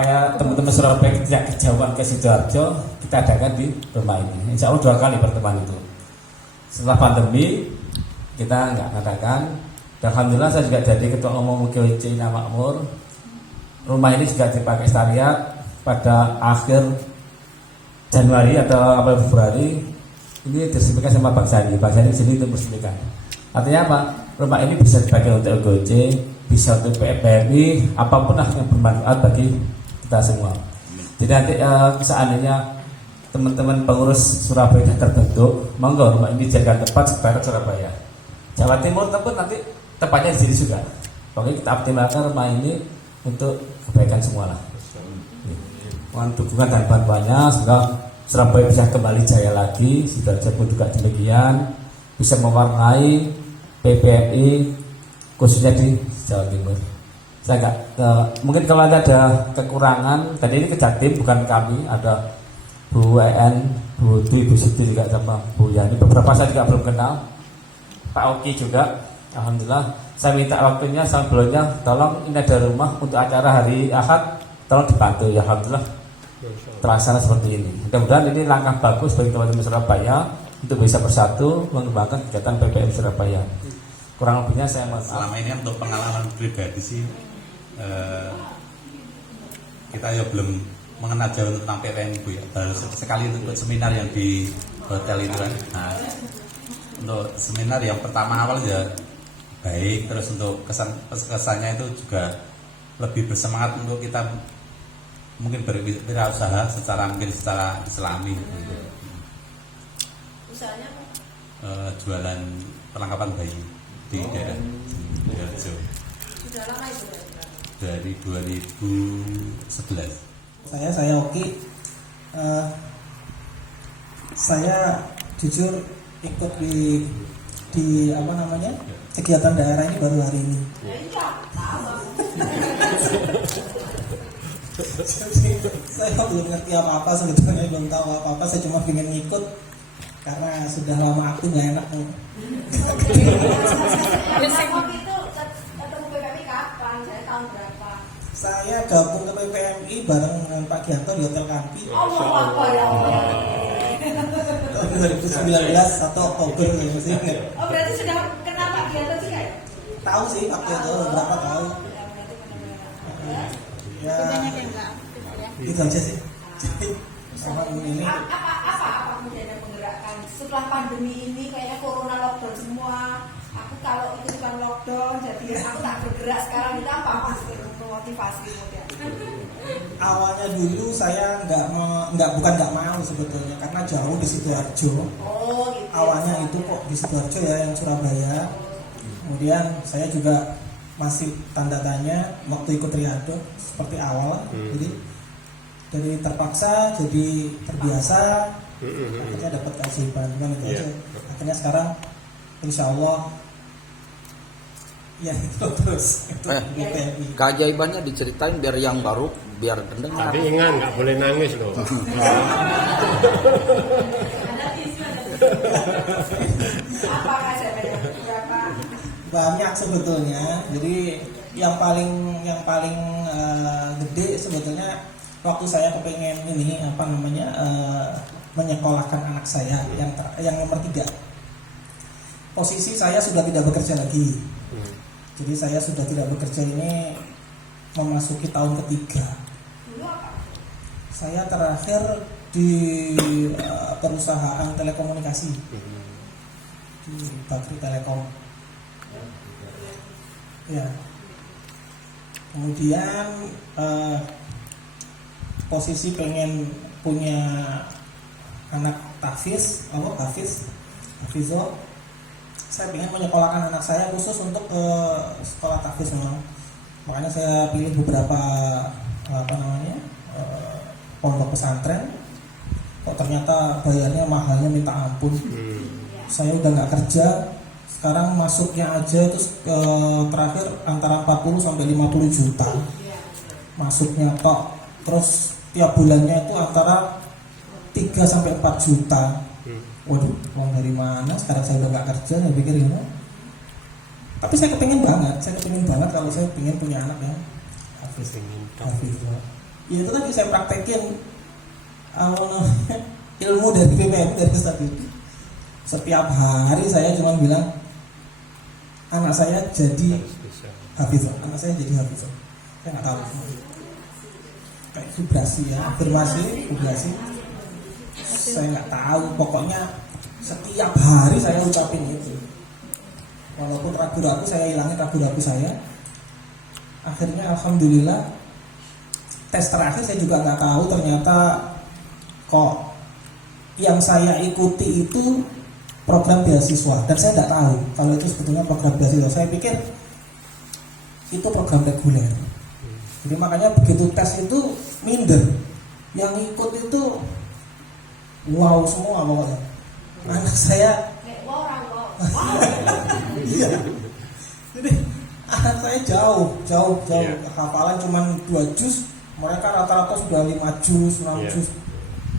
supaya teman-teman Surabaya tidak kejauhan ke Sidoarjo, kita adakan di rumah ini. Insya Allah 2 kali pertemuan itu. Setelah pandemi kita nggak adakan. Dan alhamdulillah saya juga jadi ketua umum GWC Indah Makmur. Rumah ini juga dipakai sekretariat pada akhir Januari atau April Februari. Ini diresmikan sama Bang Sandi. Bang Sandi di sini untuk meresmikan. Artinya apa? Rumah ini bisa dipakai untuk GWC, bisa untuk PMI, apapun lah yang bermanfaat bagi kita semua. Jadi nanti seandainya teman-teman pengurus Surabaya sudah terbentuk, monggo rumah ini jadikan tempat sekretariat Surabaya. Jawa Timur pun nanti tepatnya di sini juga. Pokoknya kita optimalkan rumah ini untuk kebaikan semua lah. Mohon dukungan dan bantuannya semoga Surabaya bisa kembali jaya lagi. Sidoarjo pun juga demikian, bisa mewarnai PPMI khususnya di Jawa Timur. Saya enggak mungkin kalau ada kekurangan, tadi ini Kejaktim bukan kami, ada Bu WN, Bu Dwi, Bu Siti juga sama Bu Yani. Beberapa saya juga belum kenal. Pak Oki juga, alhamdulillah. Saya minta waktunya sebelumnya, tolong ini ada rumah untuk acara hari Ahad, tolong dibantu ya, alhamdulillah terlaksana seperti ini. Mudah-mudahan ini langkah bagus bagi teman-teman Surabaya untuk bisa bersatu mengembangkan kegiatan PPM Surabaya. Kurang lebihnya saya mohon maaf. Selama ini untuk pengalaman pribadi sih kita ya belum mengenal jauh tentang PPM Bu ya. Baru sekali untuk seminar yang di hotel itu kan. Nah, untuk seminar yang pertama awal ya baik, terus untuk kesannya itu juga lebih bersemangat untuk kita mungkin berwirausaha secara islami. Usahanya apa? Jualan perlengkapan bayi di daerah Sidoarjo. Sudah lama itu Dari 2011. Saya Oki. Saya jujur ikut di apa namanya kegiatan daerah ini baru hari ini. Saya belum ngerti apa-apa sebetulnya, belum tahu apa-apa. Saya cuma pengen ngikut karena sudah lama aktif nggak enak. Waktu itu ketemu PPMI kapan? Saya tahun berapa? Saya gabung ke PPMI bareng dengan Pak Gianto di Hotel Kampi. Allah apa ya Allah. Tahun 2019 1 Oktober masih ingat. Oh berarti sudah kenal Pak Gianto juga ya? Tahu sih waktu itu berapa tahu. Ya, itu aja sih. Sama ini. Apa kemudian yang menggerakkan setelah pandemi ini kayaknya corona lockdown semua. Aku kalau itu bukan lockdown, jadi aku tak bergerak sekarang itu apa motivasi kemudian? Awalnya dulu saya bukan nggak mau sebetulnya karena jauh di Sidoarjo. Oh gitu. Awalnya itu kok di Sidoarjo ya yang Surabaya. Kemudian saya juga masih tanda tanya waktu ikut triado seperti awal. Jadi dari terpaksa jadi terbiasa. Akhirnya dapat keajaiban kan itu aja. Akhirnya sekarang insya Allah ya itu terus itu PPMI. Keajaibannya diceritain biar yang baru biar pendengar. Tapi ingat nggak boleh nangis loh. Apa keajaibannya? Berapa? Banyak sebetulnya. Jadi yang paling gede sebetulnya waktu saya kepengen ini apa namanya menyekolahkan anak saya yang nomor 3. Posisi saya sudah tidak bekerja lagi. Jadi saya sudah tidak bekerja ini memasuki tahun ketiga. Saya terakhir di perusahaan telekomunikasi di Bakri Telekom. Ya. Kemudian posisi pengen punya anak Hafizo. Saya pengen menyekolahkan anak saya khusus untuk sekolah tahfiz memang. Makanya saya pilih beberapa pondok pesantren. Kok ternyata bayarnya mahalnya minta ampun. Saya udah nggak kerja. Sekarang masuknya aja terus terakhir antara 40 sampai 50 juta. Masuknya tok. Terus tiap bulannya itu antara 3 sampai 4 juta. Waduh, uang dari mana? Sekarang saya udah nggak kerja, saya pikir gimana? Tapi saya kepingin banget kalau saya pengen punya anak yang hafiz. Ya itu tadi saya praktekin ilmu dari BPM, dari Ustadz Didi. Setiap hari saya cuma bilang anak saya jadi Harus bisa. hafizah, anak saya jadi hafizah. Saya nggak tahu. Kayak vibrasi ya, afirmasi, vibrasi. Saya nggak tahu, pokoknya setiap hari saya ucapin itu. Walaupun ragu-ragu saya hilangin ragu-ragu saya. Akhirnya alhamdulillah tes terakhir saya juga nggak tahu ternyata kok yang saya ikuti itu program beasiswa dan saya nggak tahu kalau itu sebetulnya program beasiswa. Saya pikir itu program reguler. Jadi makanya begitu tes itu minder. Yang ikut itu wow semua pokoknya. Anak saya Kayak orang wow. iya. Jadi anak saya jauh. Iya. Hafalan cuma 2 juz. Mereka rata-rata sudah 5 juz, 6 Iya. juz.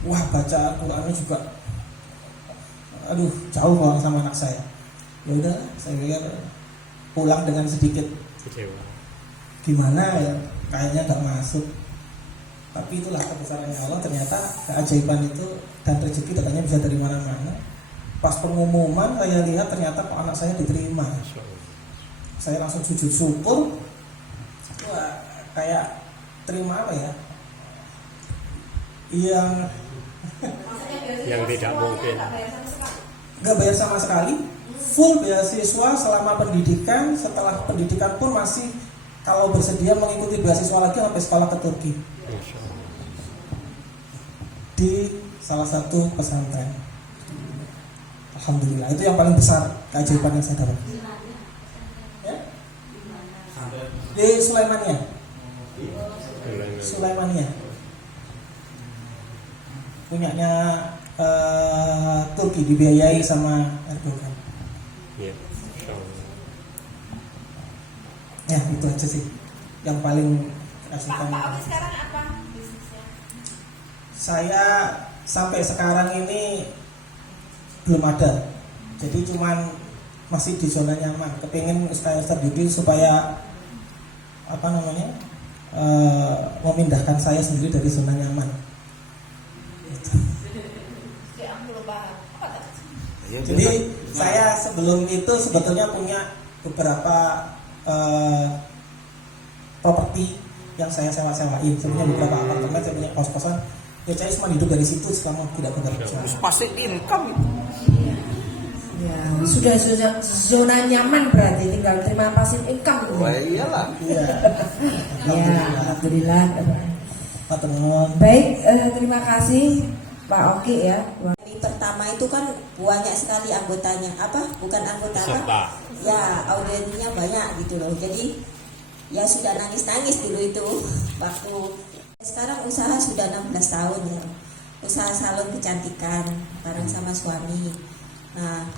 Wah, baca Qurannya juga aduh, jauh banget sama anak saya. Ya udah, saya pikir pulang dengan sedikit Kecewa. gimana ya, kayaknya nggak masuk. Tapi itulah kebesarannya Allah, ternyata keajaiban itu dan rezeki datangnya bisa dari mana-mana. Pas pengumuman saya lihat ternyata kok anak saya diterima. Masya Allah. Saya langsung sujud syukur. Wah, kayak terima apa ya? Maksudnya beasiswa Yang tidak semuanya mungkin. nggak bayar sama sekali. Nggak bayar sama sekali, full beasiswa selama pendidikan. Setelah pendidikan pun masih kalau bersedia mengikuti beasiswa lagi sampai sekolah ke Turki Masya Allah. di salah satu pesantren. Alhamdulillah, itu yang paling besar keajaiban yang saya dapat. Ya? Di Sulaimania. Sulaimania. Punyanya Turki, dibiayai sama Erdogan. Iya. Masya Allah. Ya itu aja sih yang paling Pak keasikan. Oki sekarang apa bisnisnya? Saya sampai sekarang ini belum ada, jadi cuman masih di zona nyaman. Kepingin Ustaz Didi supaya apa namanya memindahkan saya sendiri dari zona nyaman. Gitu. Kayak aku belum paham. Apa tadi? Ya, Jadi saya sebelum itu sebetulnya punya beberapa properti yang saya sewa-sewain. Saya punya beberapa apartemen, saya punya kos-kosan. Ya saya cuma hidup dari situ selama tidak bekerja. pasti income. Ya, sudah zona nyaman berarti tinggal terima pasif income. Wah iyalah. Iya. Ya, alhamdulillah. Pak teman. Baik, terima kasih Pak Oki ya. Hari pertama itu kan banyak sekali anggotanya, bukan anggota Peserta. ya audiensnya banyak gitu loh. Jadi ya sudah nangis dulu itu waktu. Sekarang usaha sudah 16 tahun ya, usaha salon kecantikan bareng sama suami. Nah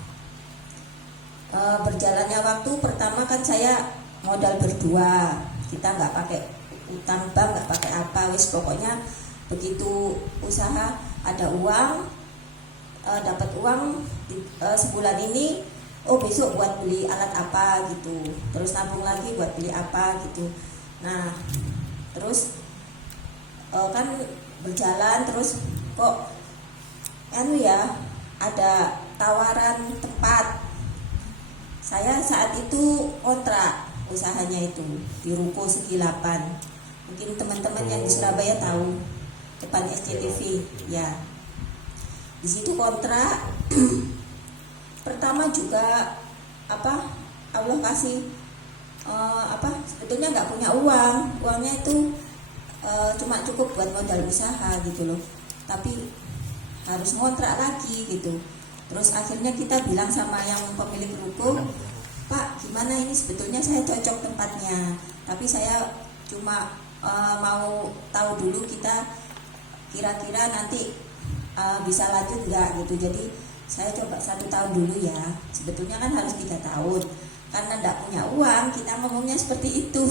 berjalannya waktu pertama kan saya modal berdua, kita nggak pakai utang bank, nggak pakai apa, wis pokoknya begitu usaha ada uang, dapat uang sebulan ini, oh besok buat beli alat apa gitu, terus nabung lagi buat beli apa gitu. Nah terus kan berjalan terus kok ada tawaran tempat. Saya saat itu kontrak usahanya itu di Ruko Segi 8. Mungkin teman-teman yang di Surabaya tahu, depan SCTV ya. Di situ kontrak. Pertama juga Allah kasih sebetulnya nggak punya uangnya itu cuma cukup buat modal usaha gitu loh, tapi harus ngontrak lagi gitu. Terus akhirnya kita bilang sama yang pemilik ruko, Pak gimana ini, sebetulnya saya cocok tempatnya, tapi saya cuma mau tahu dulu kita kira-kira nanti bisa lanjut nggak gitu. Jadi saya coba 1 tahun dulu ya, sebetulnya kan harus 3 tahun karena nggak punya uang, kita ngomongnya seperti itu,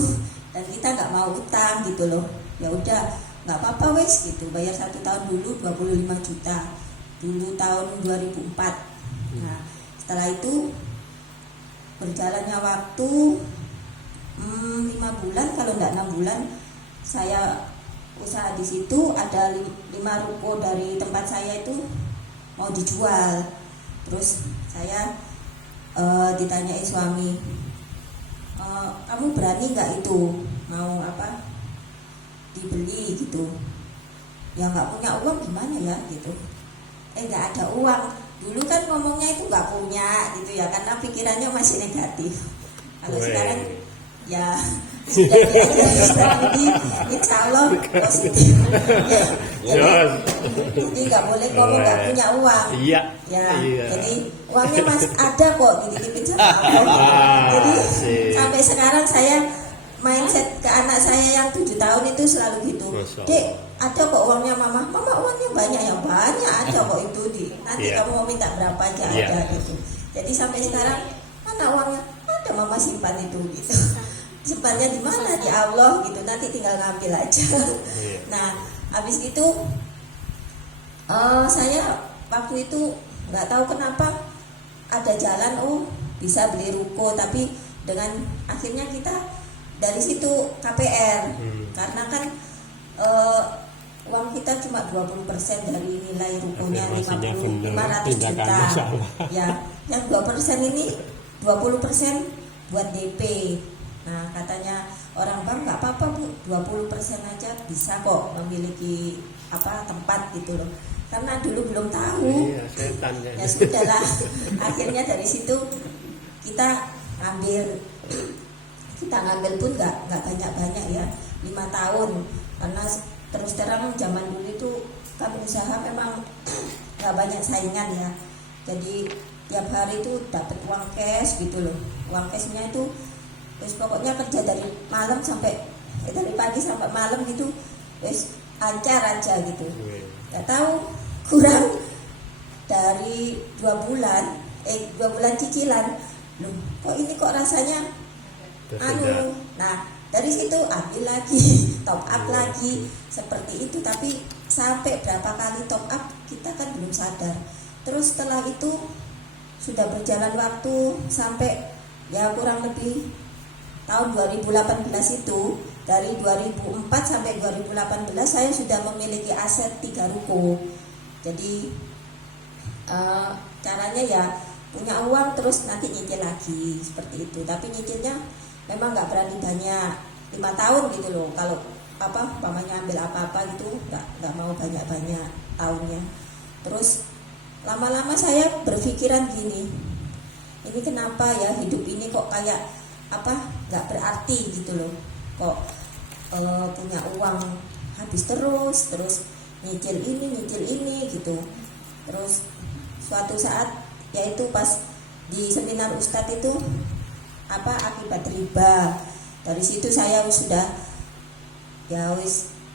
dan kita nggak mau utang gitu loh. Ya udah nggak apa-apa wes gitu, bayar 1 tahun dulu 25 juta dulu tahun 2004. Nah setelah itu berjalannya waktu 5 bulan kalau nggak 6 bulan saya usaha di situ, ada 5 ruko dari tempat saya itu mau dijual. Terus saya ditanyai suami, kamu berani nggak itu mau apa dibeli gitu? Ya nggak punya uang gimana ya gitu. Nggak ada uang. Dulu kan ngomongnya itu nggak punya gitu ya, karena pikirannya masih negatif. Kalau sekarang ya jadi insya Allah positif. Jadi nggak boleh ngomong nggak punya uang. Iya. Ya, jadi uangnya masih ada kok, dititipin sama Allah. Jadi sampai sekarang saya mindset ke anak saya yang 7 tahun itu selalu gitu. Dek, ada kok uangnya mama uangnya banyak ya, banyak ada kok itu nanti kamu mau minta berapa aja ada gitu. Jadi sampai sekarang mana uangnya, ada mama simpan itu gitu. Simpannya di mana? Di Allah gitu, nanti tinggal ngambil aja. Nah, habis itu saya waktu itu nggak tahu kenapa ada jalan bisa beli ruko, tapi dengan akhirnya kita dari situ KPR karena kan uang kita cuma 20% dari nilai rukonya 500 juta ya, yang 2% ini 20% buat DP. Nah katanya orang bank nggak apa-apa Bu, 20% aja bisa kok memiliki tempat gitu loh, karena dulu belum tahu. Ya sudahlah, akhirnya dari situ kita ngambil pun nggak banyak ya, 5 tahun, karena terus terang zaman dulu itu kan usaha memang nggak banyak saingan ya, jadi tiap hari itu dapat uang cash gitu loh. Uang cashnya itu wis pokoknya kerja dari pagi sampai malam gitu, wis lancar aja gitu. Nggak tahu kurang dari 2 bulan cicilan, loh kok ini kok rasanya nah dari situ ambil lagi, top up lagi seperti itu. Tapi sampai berapa kali top up kita kan belum sadar. Terus setelah itu sudah berjalan waktu sampai ya kurang lebih tahun 2018 itu, dari 2004 sampai 2018 saya sudah memiliki aset 3 ruko. Jadi caranya ya punya uang terus nanti nyicil lagi seperti itu. Tapi nyicilnya memang nggak berani banyak, 5 tahun gitu loh. Kalau pamannya ambil apa-apa gitu nggak mau banyak-banyak tahunnya. Terus lama-lama saya berpikiran gini, ini kenapa ya hidup ini kok kayak nggak berarti gitu loh. Kok punya uang habis terus nyicil ini gitu. Terus suatu saat yaitu pas di seminar Ustadz itu akibat riba, dari situ saya sudah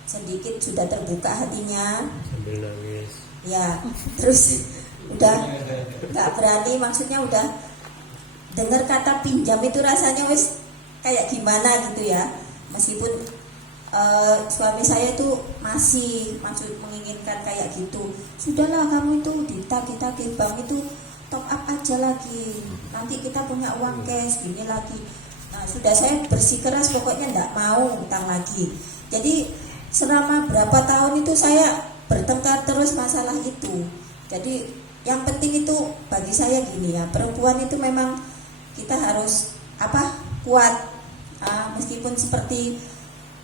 sedikit sudah terbuka hatinya sambil nangis ya. Terus udah nggak berani, maksudnya udah dengar kata pinjam itu rasanya kayak gimana gitu ya. Meskipun suami saya itu masih menginginkan kayak gitu, sudahlah kamu itu ditagih bank itu top up aja lagi, nanti kita punya uang cash gini lagi. Nah sudah saya bersikeras pokoknya enggak mau utang lagi. Jadi selama berapa tahun itu saya bertengkar terus masalah itu. Jadi yang penting itu bagi saya gini ya, perempuan itu memang kita harus kuat, meskipun seperti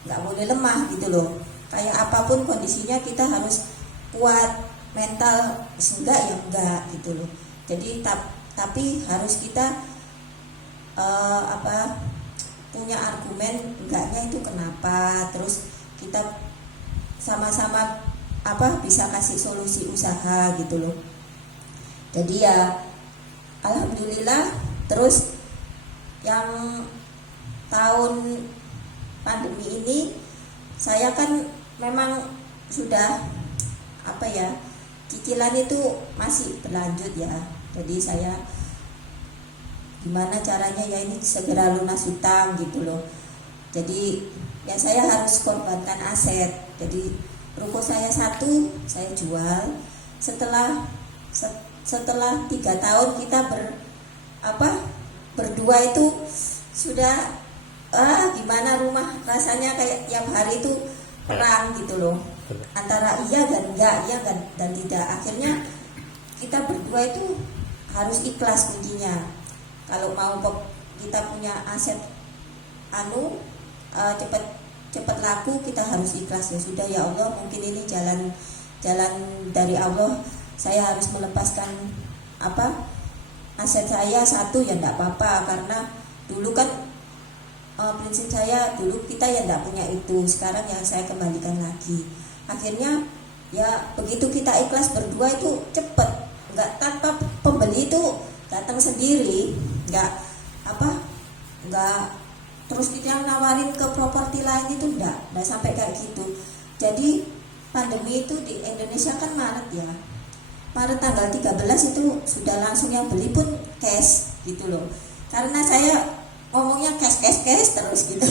nggak boleh lemah gitu loh. Kayak apapun kondisinya kita harus kuat, mental enggak ya enggak gitu loh. Jadi tapi harus kita punya argumen enggaknya itu kenapa, terus kita sama-sama bisa kasih solusi usaha gitu loh. Jadi ya alhamdulillah. Terus yang tahun pandemi ini saya kan memang sudah cicilan itu masih berlanjut ya. Jadi saya gimana caranya ya ini segera lunas hutang gitu loh. Jadi ya saya harus korbankan aset. Jadi ruko saya 1 saya jual. Setelah 3 tahun kita berdua itu sudah gimana rumah rasanya kayak tiap hari itu perang gitu loh, antara iya dan enggak, iya dan tidak. Akhirnya kita berdua itu harus ikhlas kuncinya. Kalau mau kita punya aset cepat laku, kita harus ikhlas. Ya sudah, ya Allah, mungkin ini jalan dari Allah, saya harus melepaskan aset saya satu, ya enggak apa-apa, karena dulu kan prinsip saya, dulu kita ya enggak punya itu, sekarang yang saya kembalikan lagi. Akhirnya ya begitu kita ikhlas berdua itu cepet, enggak tanpa pembeli itu datang sendiri, enggak terus kita nawarin ke properti lain, itu enggak sampai kayak gitu. Jadi pandemi itu di Indonesia kan Maret ya, Maret tanggal 13 itu sudah langsung yang beli pun cash gitu loh, karena saya ngomongnya cash terus gitu.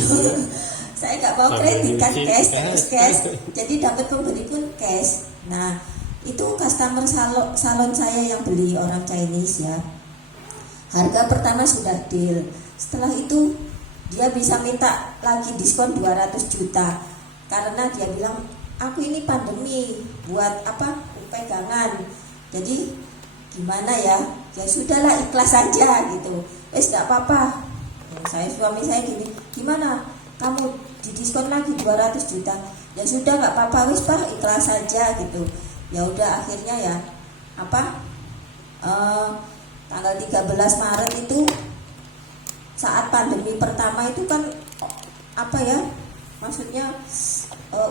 Saya nggak mau kredit kan, cash. Jadi dapat pembeli pun cash. Nah itu customer salon saya yang beli orang Chinese ya, harga pertama sudah deal. Setelah itu dia bisa minta lagi diskon 200 juta karena dia bilang, aku ini pandemi buat pegangan, jadi gimana ya sudahlah, ikhlas saja gitu. Nggak apa-apa. Suami saya gini, gimana kamu didiskon lagi 200 juta, ya sudah nggak apa-apa, wis Pak, ikhlas saja gitu. Ya udah, akhirnya ya tanggal 13 Maret itu saat pandemi pertama itu kan maksudnya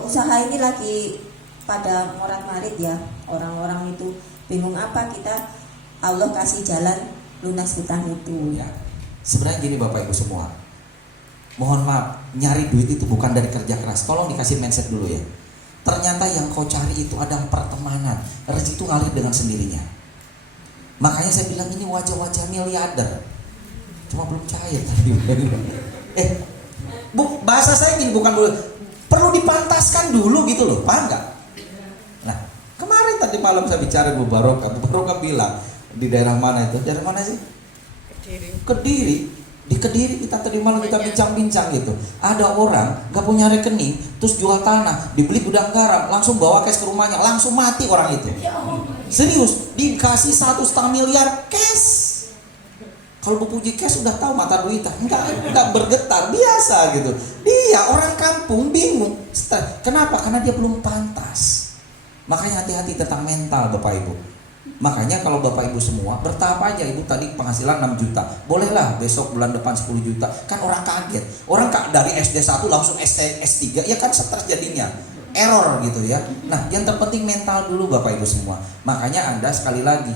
usaha ini lagi pada morat-marit ya, orang-orang itu bingung kita Allah kasih jalan lunas hutang itu ya. Sebenarnya gini Bapak Ibu semua, mohon maaf, nyari duit itu bukan dari kerja keras. Tolong dikasih mindset dulu ya. Ternyata yang kau cari itu ada pertemanan, rezeki itu ngalir dengan sendirinya. Makanya saya bilang ini wajah-wajah miliarder, cuma belum cair tadi. Bahasa saya gini, bukan dulu, perlu dipantaskan dulu gitu loh, paham nggak? Nah kemarin tadi malam saya bicara Bu Barokah bilang di daerah mana itu? Daerah mana sih? Kediri. Di Kediri kita tadi malam kita bincang-bincang gitu. Ada orang gak punya rekening, terus jual tanah, dibeli gudang garam, langsung bawa cash ke rumahnya, langsung mati orang itu. Serius, dikasih 1,5 miliar cash. Kalau Bu Puji cash udah tahu mata duit, enggak bergetar, biasa gitu. Dia orang kampung bingung. Kenapa? Karena dia belum pantas. Makanya hati-hati tentang mental Bapak Ibu. Makanya kalau Bapak Ibu semua bertahap aja. Ibu tadi penghasilan 6 juta, bolehlah besok bulan depan 10 juta. Kan orang kaget, orang dari SD 1 langsung S3, ya kan stres jadinya, error gitu ya. Nah yang terpenting mental dulu Bapak Ibu semua. Makanya Anda sekali lagi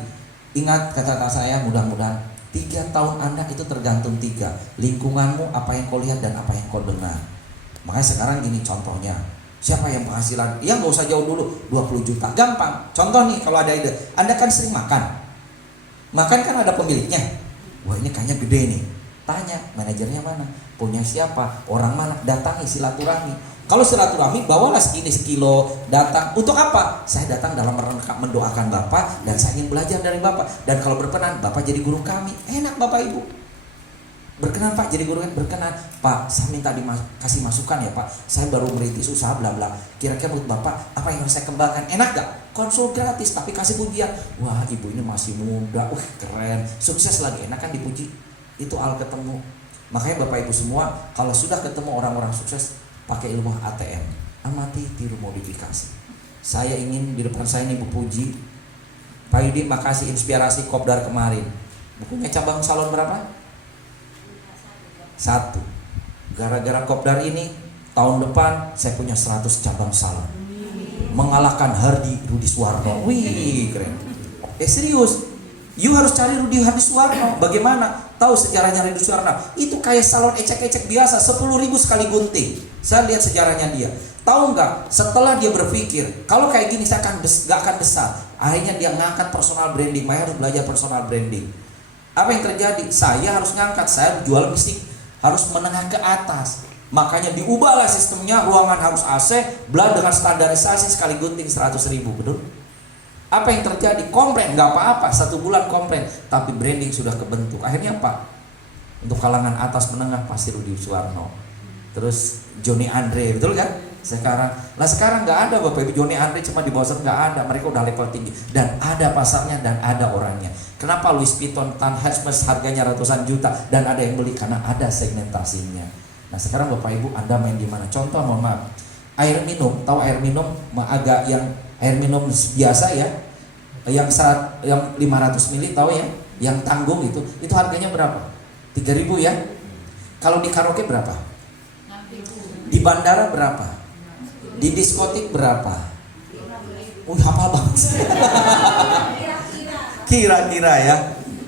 ingat kata-kata saya, mudah-mudahan 3 tahun Anda itu tergantung 3, lingkunganmu, apa yang kau lihat dan apa yang kau dengar. Makanya sekarang gini contohnya, siapa yang penghasilan, ya nggak usah jauh dulu, 20 juta, gampang. Contoh nih, kalau ada ide, Anda kan sering makan kan ada pemiliknya. Wah ini kayaknya gede nih, tanya manajernya mana, punya siapa, orang mana, datangi, silaturahmi. Kalau silaturahmi, bawalah segini sekilo, datang. Untuk apa? Saya datang dalam rangka mendoakan Bapak dan saya ingin belajar dari Bapak. Dan kalau berkenan, Bapak jadi guru kami. Enak Bapak Ibu. Berkenan Pak jadi guru, berkenan Pak, saya minta dikasih masukan ya Pak, saya baru merintis usaha bla bla, kira-kira menurut Bapak apa yang harus saya kembangkan, enak gak? Konsul gratis tapi kasih pujian, wah ibu ini masih muda, keren, sukses lagi, enak kan dipuji. Itu al ketemu. Makanya Bapak Ibu semua, kalau sudah ketemu orang-orang sukses, pakai ilmu ATM, amati, tiru, modifikasi. Saya ingin di depan saya ini Bu Puji, Pak Yudi makasih inspirasi Kopdar kemarin, bukunya cabang salon berapa? 1. Gara-gara Kopdar ini tahun depan saya punya 100 cabang salon, mengalahkan Hardi Rudi Suwarno. Wih keren. Serius, you harus cari Rudi Suwarno. Bagaimana? Tahu sejarahnya Rudi Suwarno? Itu kayak salon ecek-ecek biasa, 10.000 sekali gunting. Saya lihat sejarahnya dia. Tahu nggak? Setelah dia berpikir kalau kayak gini saya nggak akan besar, akhirnya dia ngangkat personal branding. Saya harus belajar personal branding. Apa yang terjadi? Saya harus ngangkat, saya jual bisnis harus menengah ke atas. Makanya diubahlah sistemnya, ruangan harus AC, dengan standarisasi sekali gunting 100.000, betul? Apa yang terjadi? Komplain, nggak apa-apa, 1 bulan komplain, tapi branding sudah kebentuk. Akhirnya apa? Untuk kalangan atas menengah pasti Rudi Suwarno, terus Joni Andre, betul kan? Sekarang nggak ada Bapak Ibu. Joni Andre cuma di bawah nggak ada, mereka udah level tinggi dan ada pasarnya dan ada orangnya. Kenapa Louis Vuitton, Hermes harganya ratusan juta dan ada yang beli? Karena ada segmentasinya. Nah sekarang Bapak Ibu Anda main di mana? Contoh mohon maaf, air minum, tahu air minum agak yang air minum biasa ya, yang 500 ml tahu ya, yang tanggung itu harganya berapa? 3.000 ya. Kalau di karaoke berapa? Di bandara berapa? Di diskotik berapa? Hafal banget. Kira-kira ya.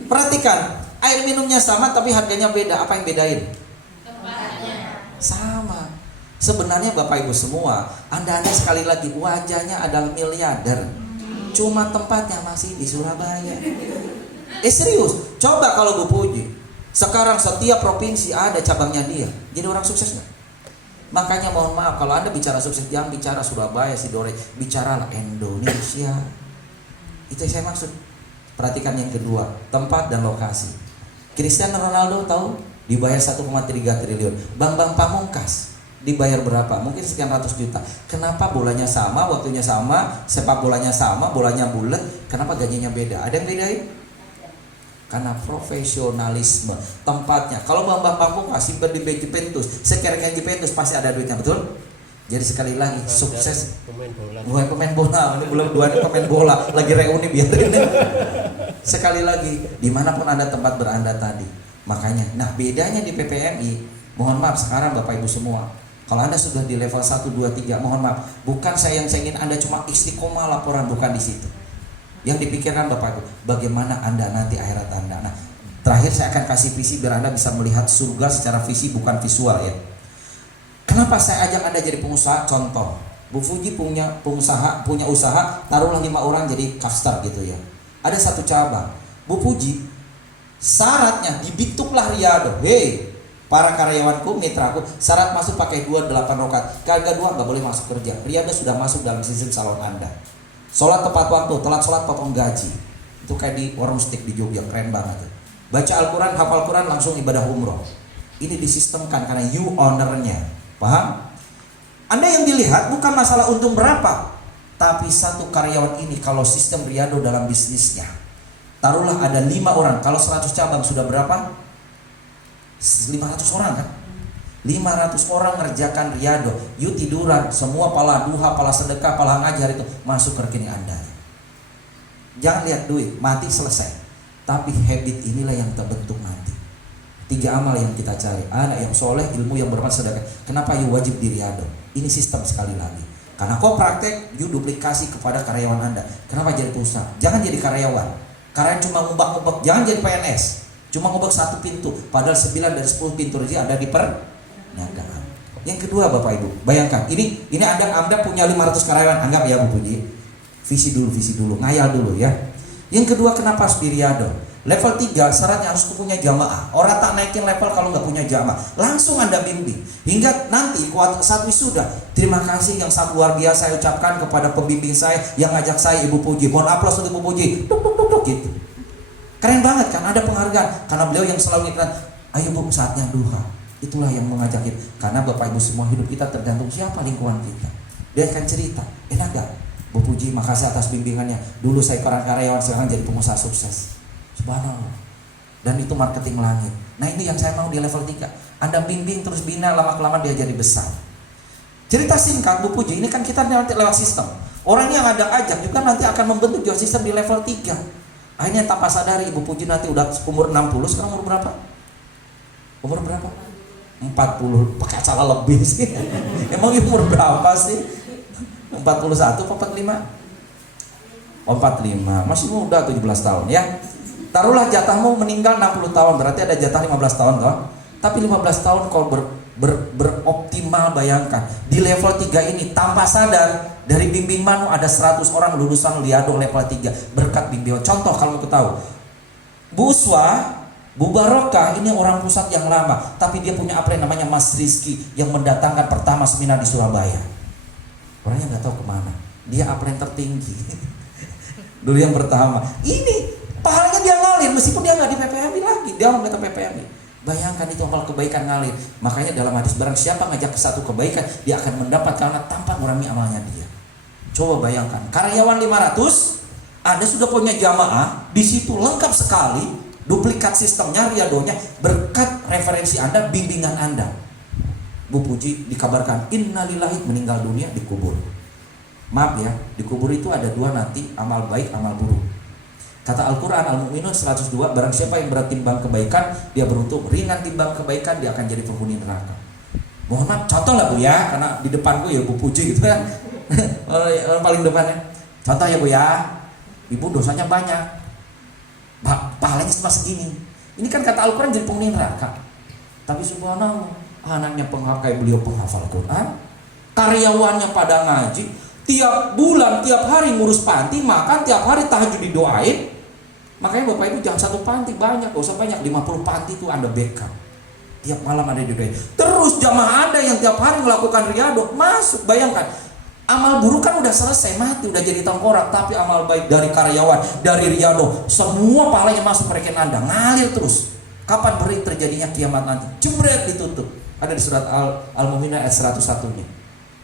Perhatikan, air minumnya sama tapi harganya beda. Apa yang bedain? Sama. Sebenarnya Bapak Ibu semua, Anda sekali lagi wajahnya adalah miliarder. Cuma tempatnya masih di Surabaya. Serius, coba kalau Bu Puji. Sekarang setiap provinsi ada cabangnya dia. Jadi orang sukses nggak? Makanya mohon maaf kalau Anda bicara sukses, jangan bicara Surabaya, Sidore, bicaralah Indonesia. Itu yang saya maksud. Perhatikan yang kedua, tempat dan lokasi. Cristiano Ronaldo tahu dibayar 1,3 triliun. Bambang Pamungkas dibayar berapa? Mungkin sekian ratus juta. Kenapa bolanya sama, waktunya sama, sepak bolanya sama, bolanya bulat, kenapa gajinya beda? Ada yang bedain? Karena profesionalisme tempatnya. Kalau Bambang Pamungkas simpen di Juventus, sekarang Juventus pasti ada duitnya, betul? Jadi sekali lagi sukses bukan pemain bola, ini belum dua ini pemain bola, lagi reuni biarin. Sekali lagi dimanapun Anda tempat beranda tadi. Makanya, nah bedanya di PPMI, mohon maaf sekarang Bapak Ibu semua, kalau Anda sudah di level 1, 2, 3, mohon maaf, bukan saya yang ingin Anda cuma istiqomah laporan, bukan di situ. Yang dipikirkan Bapak Ibu, bagaimana Anda nanti akhirat Anda. Nah, terakhir saya akan kasih visi biar Anda bisa melihat surga secara visi bukan visual ya. Kenapa saya ajak Anda jadi pengusaha? Contoh, Bu Fuji punya usaha, taruhlah 5 orang jadi kafstar gitu ya. Ada satu cabang, Bu Fuji, syaratnya dibentuklah Riyadhah. Hei, para karyawanku, mitraku, syarat masuk pakai 28 rakaat. Kagak 2 nggak boleh masuk kerja. Riyadhah sudah masuk dalam sistem salon Anda. Sholat tepat waktu, telat sholat potong gaji. Itu kayak di warung steak di Jogja, keren banget. Baca Al-Quran, hafal Quran, langsung ibadah umroh. Ini disistemkan karena you ownernya. Paham? Anda yang dilihat bukan masalah untung berapa, tapi satu karyawan ini kalau sistem Riyadhah dalam bisnisnya, taruhlah ada 5 orang, kalau 100 cabang sudah berapa? 500 orang kan? 500 orang ngerjakan Riyadhah. You tiduran, semua pala duha, pala sedekah, pala ngajar itu masuk ke rekening Anda. Jangan lihat duit, mati selesai. Tapi habit inilah yang terbentuk nanti. 3 amal yang kita cari, anak yang soleh, ilmu yang bermanfaat, sedekah. Kenapa you wajib di Riyadhah? Ini sistem sekali lagi. Karena kau praktek, you duplikasi kepada karyawan Anda. Kenapa jadi pengusaha? Jangan jadi karyawan. Karyawan cuma ngubek-ngubek, jangan jadi PNS. Cuma ngubek 1 pintu, padahal 9 dari 10 pintu rezeki ada di perniagaan. Yang kedua Bapak Ibu, bayangkan ini Anda punya 500 karyawan, anggap ya Bu Puji. Visi dulu, ngayal dulu ya. Yang kedua, kenapa harus di Riyadhah? Level 3 syaratnya harus punya jamaah. Orang tak naikin level kalau nggak punya jamaah. Langsung Anda bimbing hingga nanti saat wisuda. Terima kasih yang sangat luar biasa saya ucapkan kepada pembimbing saya yang ngajak saya Ibu Puji. Mohon aplaus untuk Ibu Puji. Tuk, gitu. Keren banget kan, ada penghargaan karena beliau yang selalu ngingetin, ayo Bu saatnya duha. Itulah yang mengajak kita. Karena Bapak Ibu semua hidup kita tergantung siapa lingkungan kita. Dia akan cerita, enak gak? Bu Puji makasih atas bimbingannya. Dulu saya karyawan, sekarang jadi pengusaha sukses. Subhanallah. Dan itu marketing langit. Nah ini yang saya mau di level 3. Anda bimbing terus bina, lama-kelamaan dia jadi besar. Cerita singkat Bu Puji, ini kan kita nanti lewat sistem. Orang yang Anda ajak juga nanti akan membentuk juga sistem di level 3. Akhirnya tanpa sadari Ibu Puji nanti udah umur 60, sekarang umur berapa? Umur berapa? 40, pakai cara lebih sih. Emang umur berapa sih? 41 atau 45? 45, masih muda 17 tahun ya. Taruhlah jatahmu meninggal 60 tahun, berarti ada jatah 15 tahun toh. Tapi 15 tahun kau beroptimal, bayangkan. Di level 3 ini tanpa sadar dari bimbinganmu ada 100 orang lulusan Riyadhah level 3 berkat bimbingan. Contoh kalau mau tahu, Bu Uswa, Bu Barokah ini orang pusat yang lama, tapi dia punya apa yang namanya Mas Rizky yang mendatangkan pertama seminar di Surabaya. Orangnya nggak tahu kemana. Dia apa yang tertinggi. Dulu yang pertama. Ini pahalanya dia ngalir meskipun dia nggak di PPMI lagi. Dia orang kata PPMI. Bayangkan itu amal kebaikan ngalir. Makanya dalam hadis, barang siapa ngajak ke satu kebaikan, dia akan mendapat karena tanpa ngurangi amalnya dia. Coba bayangkan, karyawan 500, Anda sudah punya jamaah, di situ lengkap sekali, duplikat sistemnya, riadonya, berkat referensi Anda, bimbingan Anda. Bu Puji dikabarkan innalillahi, meninggal dunia, dikubur. Maaf ya, dikubur itu ada dua nanti, amal baik, amal buruk. Kata Al-Quran Al-Mu'minun 102, barang siapa yang berat timbang kebaikan, dia beruntung. Ringan timbang kebaikan, dia akan jadi penghuni neraka. Mohon maaf, contoh lah Bu ya, karena di depanku ya Bu Puji gitu kan. Orang paling depannya. Contoh ya Bu ya, ibu dosanya banyak, pahalanya cuma segini. Ini kan kata Al-Quran jadi penghuni neraka. Tapi subhanallah, anaknya kayak beliau penghafal Quran, karyawannya pada ngaji, tiap bulan, tiap hari ngurus panti, makan, tiap hari tahajud didoain. Makanya Bapak Ibu jangan satu panti, banyak, gak usah banyak, 50 panti itu Anda backup. Tiap malam ada didoain. Terus jamaah Anda yang tiap hari melakukan riyadhah masuk, bayangkan. Amal buruk kan udah selesai, mati, udah jadi tengkorak. Tapi amal baik dari karyawan, dari riyadhah, semua pahalanya masuk rekening Anda, ngalir terus. Kapan beri terjadinya kiamat nanti? Jebret ditutup. Ada di surat Al-Mu'minun ayat 101-nya.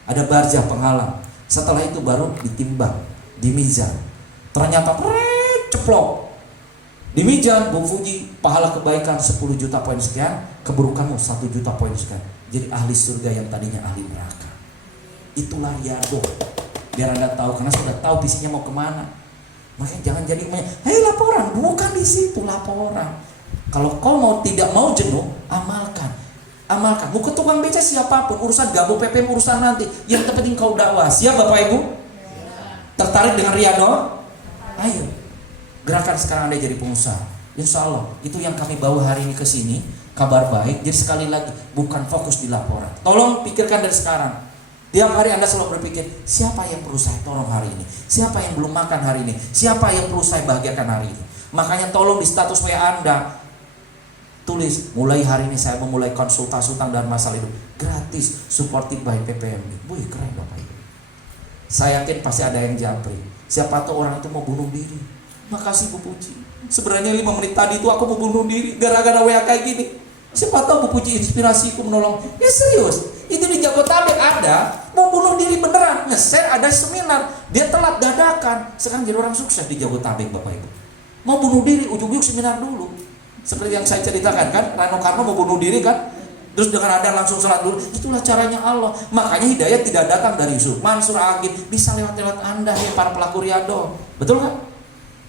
Ada barzah penghalang. Setelah itu baru ditimbang di mizan. Ternyata ceplok. Di mizan, Bung Fuji, pahala kebaikan 10 juta poin sekian, keburukanmu 1 juta poin sekian. Jadi ahli surga yang tadinya ahli neraka. Itulah riyadhah. Biar Anda tahu, karena sudah tahu visinya mau kemana. Makanya jangan jadi hei laporan, bukan di situ laporan. Kalau kau tidak mau jenuh, amalkan. Amalkan. Mau ke tukang beca siapapun, urusan Gabo PPM urusan nanti. Yang penting kau dakwah. Siap Bapak Ibu? Tertarik dengan riyadhah? Ayo. Gerakan sekarang Anda jadi pengusaha. Insya Allah itu yang kami bawa hari ini ke sini, kabar baik. Jadi sekali lagi, bukan fokus di laporan. Tolong pikirkan dari sekarang. Tiap hari Anda selalu berpikir, siapa yang perlu saya tolong hari ini? Siapa yang belum makan hari ini? Siapa yang perlu saya bahagiakan hari ini? Makanya tolong di status WA Anda tulis, mulai hari ini saya memulai konsultasi utang dan masalah hidup gratis, supported by PPMB. Wih, keren Bapak Ibu. Saya yakin pasti ada yang japri. Siapa tahu orang itu mau bunuh diri. Makasih Bu Puji. Sebenarnya 5 menit tadi itu aku mau bunuh diri gara-gara WA kayak gini. Siapa tahu Bu Puji inspirasiku menolong. Ya serius. Itu di Jabodetabek ada mau bunuh diri beneran. Nge-share ada seminar. Dia telat dadakan. Sekarang jadi orang sukses di Jabodetabek Bapak Ibu. Mau bunuh diri, ujung-ujung seminar dulu. Seperti yang saya ceritakan kan, Rano Karno mau bunuh diri kan. Terus dengan ada langsung sholat dulu. Itulah caranya Allah. Makanya hidayah tidak datang dari Yusuf Mansur Agin. Bisa lewat-lewat Anda ya para pelaku riyadhah. Betul kan?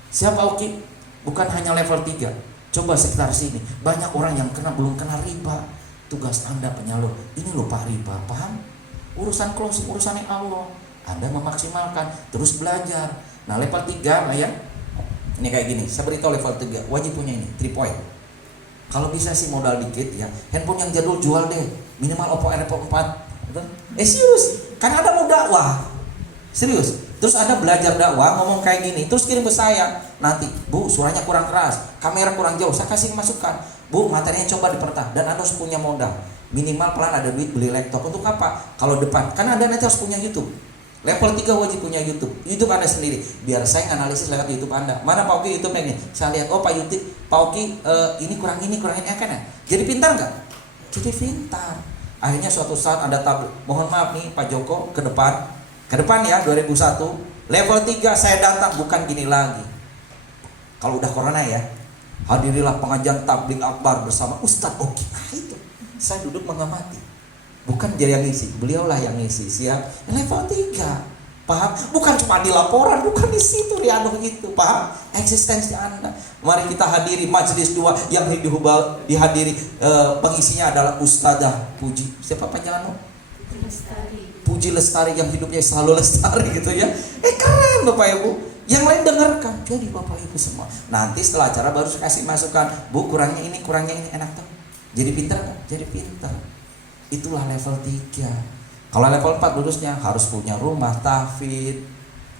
Siapa Oki? Bukan hanya level 3. Coba sekitar sini, banyak orang yang belum kena riba. Tugas Anda penyalur, ini loh Pak riba, paham? Urusan closing, urusannya Allah. Anda memaksimalkan, terus belajar. Nah level 3 ya, ini kayak gini. Saya beritahu level 3, wajib punya ini, 3 point. Kalau bisa sih modal dikit ya, handphone yang jadul jual deh, minimal Oppo Reno 4. Serius, kan Anda mau dakwah, serius. Terus Anda belajar dakwah, ngomong kayak gini, terus kirim ke saya. Nanti, Bu, suaranya kurang keras, kamera kurang jauh, saya kasih masukan. Bu, materinya coba dipertah, dan Anda harus punya modal. Minimal pelan ada duit beli laptop. Untuk apa? Kalau depan, karena Anda nanti harus punya YouTube. Level 3 wajib punya YouTube. YouTube Anda sendiri. Biar saya analisis lewat YouTube Anda. Mana Pak Oki YouTube ini? Saya lihat, oh Pak YouTube, Pak Oki ini kurang ini kan ya? Jadi pintar nggak? Jadi pintar. Akhirnya suatu saat ada tablet. Mohon maaf nih Pak Joko, ke depan ya 2001 level 3 saya datang bukan gini lagi. Kalau udah corona ya, hadirilah pengajian tabligh akbar bersama Ustadz Oki. Nah itu saya duduk mengamati, bukan dia yang ngisi, beliaulah yang ngisi. Siap? Level 3, paham? Bukan cuma di laporan, bukan di situ riyadhah itu, paham? Eksistensi Anda. Mari kita hadiri majelis 2 yang dihadiri pengisinya adalah Ustadzah Puji. Siapa panjanganmu? Puji Lestari yang hidupnya selalu lestari gitu ya. Keren Bapak Ibu. Yang lain dengarkan. Jadi Bapak Ibu semua. Nanti setelah acara baru kasih masukan. Bu kurangnya ini enak tuh. Jadi pintar kan? Jadi pintar. Itulah level 3. Kalau level 4 lulusnya harus punya rumah, tahfidz,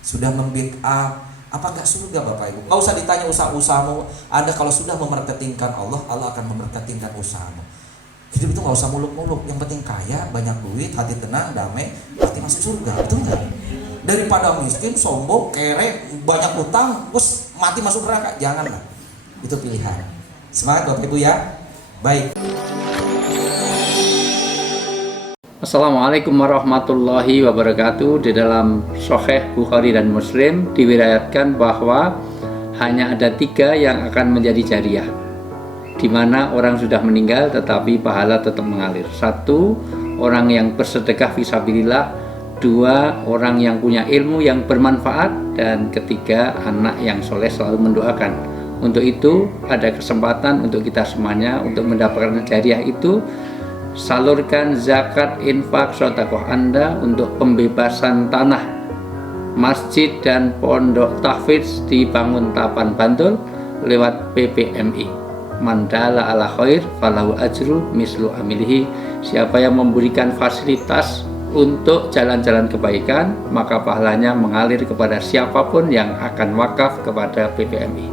sudah nge-backup. Apa enggak surga Bapak Ibu? Enggak usah ditanya usaha-usahamu. Anda kalau sudah memarketingkan Allah, Allah akan memarketingkan usahamu. Hidup itu gak usah muluk-muluk. Yang penting kaya, banyak duit, hati tenang, damai, hati masuk surga. Betul gak? Daripada miskin, sombong, kere, banyak utang, terus mati masuk neraka. Janganlah. Itu pilihan. Semangat Bapak Ibu ya. Baik. Assalamualaikum warahmatullahi wabarakatuh. Di dalam Sahih Bukhari dan Muslim diriwayatkan bahwa hanya ada 3 yang akan menjadi jariah, di mana orang sudah meninggal tetapi pahala tetap mengalir. 1, orang yang bersedekah fisabilillah. 2, orang yang punya ilmu yang bermanfaat. Dan 3, anak yang soleh selalu mendoakan. Untuk itu ada kesempatan untuk kita semuanya untuk mendapatkan jariah itu. Salurkan zakat, infak, sedekah Anda untuk pembebasan tanah masjid dan pondok tahfidz di Banguntapan Bantul lewat PPMI. Mandala ala khair falahu ajru mislu amilihi. Siapa yang memberikan fasilitas untuk jalan-jalan kebaikan, maka pahalanya mengalir kepada siapapun yang akan wakaf kepada PPMI.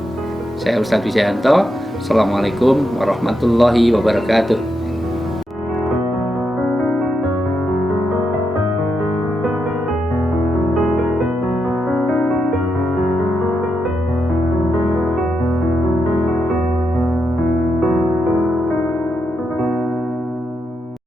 Saya Ustadz Wijayanto. Assalamualaikum warahmatullahi wabarakatuh.